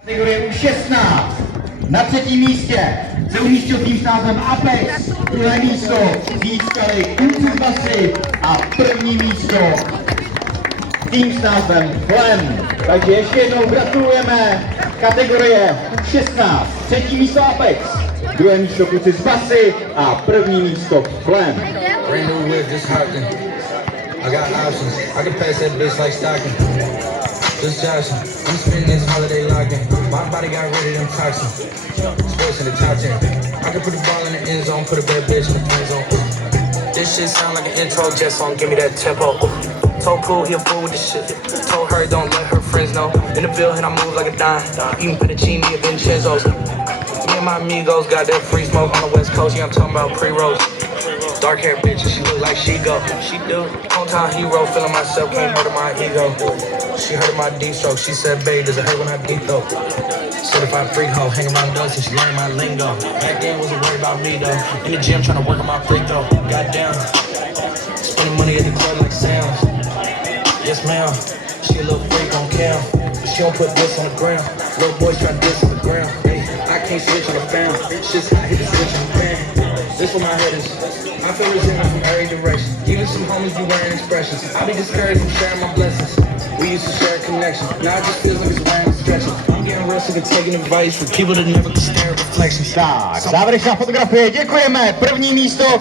Kategorie U16. Na třetím místě se umístil tým s názvem Apex, druhé místo získali kluci z Basy a první místo tým s názvem Flem. Takže ještě jednou gratulujeme kategorie U16. Třetí místo Apex, druhé místo kluci z Basy a první místo Flem. Brand new whip, just hopped in. I got options. I can pass that bitch like Stockton. Just joshing. I'm spending this holiday locked in. My body got rid of them toxins. Sports in the top 10. I can put the ball in the end zone, put a bad bitch in the friend zone. This shit sound like an intro jet song, give me that tempo. Told Cool he a fool with this shit. Told her don't let her friends know. In the bill and I move like a dime. Eating fettuccine at Vincenzo's. Me and my amigos got that free smoke on the West Coast. Yeah, I'm talking about pre-rolls. Dark hair bitch, she look like she go. She do. Hometown hero, feeling myself, can't hurt my ego. She heard my deep stroke. She said, babe, does it hurt when I deep though? Certified freak hoe, hang around us and she learned my lingo. Back then wasn't worried about me though. In the gym trying to work on my free throw. Goddamn. Spending money at the club like Sam's. Yes ma'am. She a little freak on cam. She don't put this on the ground. Little boys try to diss on the ground. Hey, I can't switch on the fan. Shit's hot, hit the switch on the fan. This where my head is. I feel resentment from every direction. Even some homies be wearing expressions. I be discouraged from sharing my blessings. We used to share a connection. Now it just feels like it's wearing stretching. I'm getting real sick of taking advice from people that never could stare at reflections. Tak, závěrečná fotografie, děkujeme. První místo